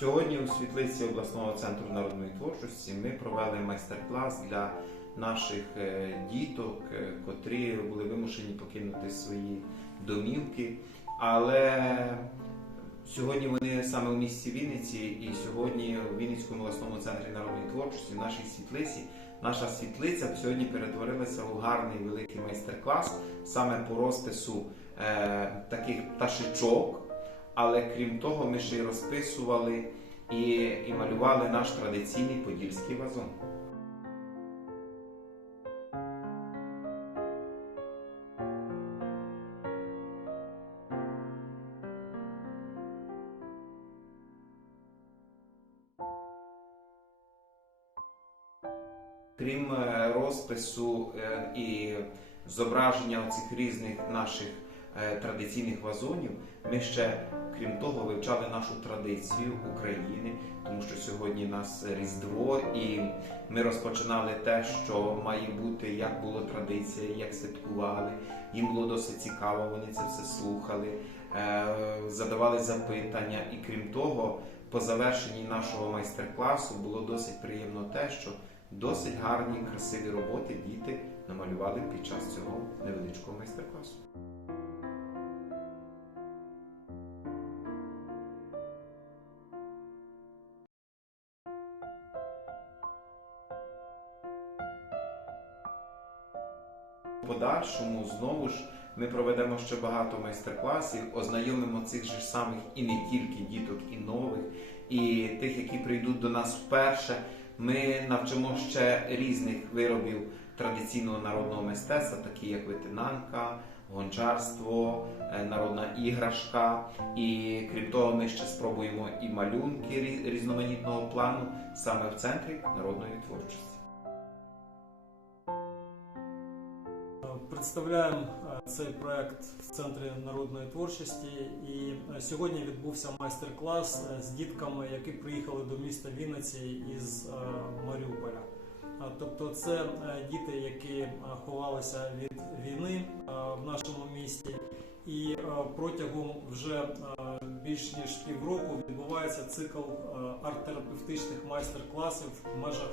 Сьогодні у світлиці обласного центру народної творчості ми провели майстер-клас для наших е, діток, е, котрі були вимушені покинути свої домівки. Але сьогодні вони саме у місті Вінниці, і сьогодні у Вінницькому обласному центрі народної творчості, в нашій світлиці, наша світлиця сьогодні перетворилася у гарний великий майстер-клас саме по розпису е, таких пташечок. Але крім того, ми ще й розписували і, і малювали наш традиційний подільський вазон. Крім е, розпису е, і зображення цих різних наших традиційних вазонів, ми ще, крім того, вивчали нашу традицію України, тому що сьогодні нас Різдво, і ми розпочинали те, що має бути, як було традиція, як святкували. Їм було досить цікаво, вони це все слухали, е, задавали запитання. І крім того, по завершенні нашого майстер-класу було досить приємно те, що досить гарні, красиві роботи діти намалювали під час цього невеличкого майстер-класу. Подальшому знову ж ми проведемо ще багато майстер-класів, ознайомимо цих же самих і не тільки діток, і нових, і тих, які прийдуть до нас вперше. Ми навчимо ще різних виробів традиційного народного мистецтва, такі як витинанка, гончарство, е, народна іграшка. І крім того, ми ще спробуємо і малюнки різноманітного плану саме в центрі народної творчості. Представляємо е, цей проект в центрі народної творчості. І е, сьогодні відбувся майстер-клас е, з дітками, які приїхали до міста Вінниці із Маріуполя. Тобто, це діти, які ховалися від війни в нашому місті, і е, протягом вже е, більш ніж півроку відбувається цикл е, арт-терапевтичних майстер-класів в межах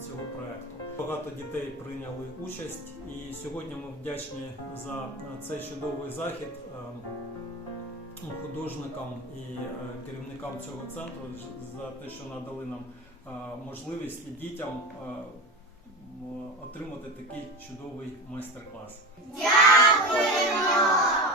цього проекту. Багато дітей прийняли участь, і сьогодні ми вдячні за цей чудовий захід художникам і керівникам цього центру за те, що надали нам можливість дітям отримати такий чудовий майстер-клас. Дякуємо!